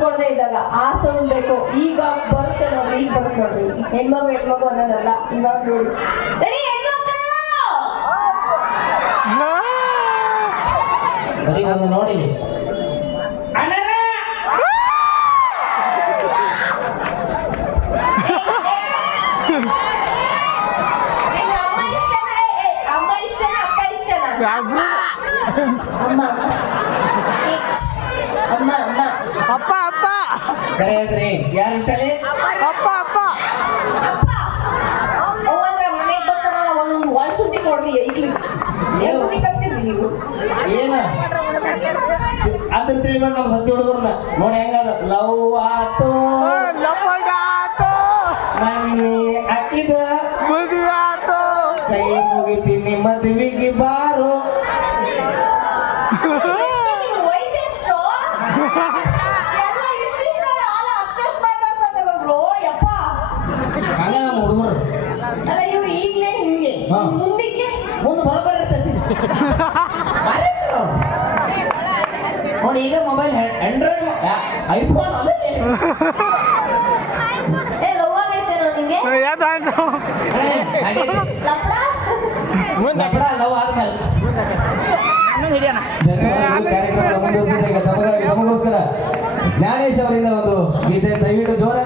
ಮಾಡದೇ ಇದ್ದಾಗ ಆ ಸೌಂಡ್ ಬೇಕು ಈಗ ಬರುತ್ತೆ ನೋಡ್ರಿ ಈಗ ಬರುತ್ತೆ ನೋಡ್ರಿ ಹೆಣ್ಮಗು ಹೆಣ್ಮಗು ಅನ್ನೋದಲ್ಲ. ಇವಾಗ ನೋಡಿ. ರೆಡಿ ಹೆಣ್ಮಕ್ಳು! ಬರೀ ಒಂದು ನೋಡಿ. ಅಣ್ಣನ ಅಮ್ಮ ಇಷ್ಟನಾ? ಏ, ಅಮ್ಮ ಇಷ್ಟನಾ ಅಪ್ಪ ಇಷ್ಟನಾ? ಅಮ್ಮ. ಅಮ್ಮ ಅಮ್ಮ ಅಪ್ಪ ಅಪ್ಪ. ಕರೆ ಹೇಳ್ರಿ ಯಾರು ಅಪ್ಪ ಅಪ್ಪ. ಮನೆಗೆ ಬರ್ತಾರಲ್ಲ ಒಂದೊಂದು ಒಳ ಸುಟ್ಟಿ ಕೊಡ್ರಿ ಈಗ್ಲಿ ಏನ್? ಸುಟ್ಟಿ ಕತ್ತೀರಿ ನೀವು ಏನ ಅದ್ರ ತಿಳಿಬೇಡ ನಮ್ಮ ಸತ್ಯ ಹುಡುಗರ್ನ ನೋಡಿ ಹೆಂಗದ ಲವ್ ಆತು. ಲಪ್ಪಗಾತು ಮಣ್ಣಿ ಹಾಕಿದ. ಮದುವೆ ಆತು. ಕೈ ಮುಗಿತೀನಿ ಮದುವೆಗೆ ಬಾರು. ನೋಡಿ ಈಗ ಮೊಬೈಲ್ ಆಂಡ್ರಾಯ್ಡ್ ಐಫೋನ್ ಲವ್ ಆದ್ಮೇಲೆ. ನಮಗೋಸ್ಕರ ಜ್ಞಾನೇಶ್ ಅವರಿಂದ ಒಂದು ಗೀತೆ. ದಯವಿಟ್ಟು ಚಪ್ಪಾಳೆ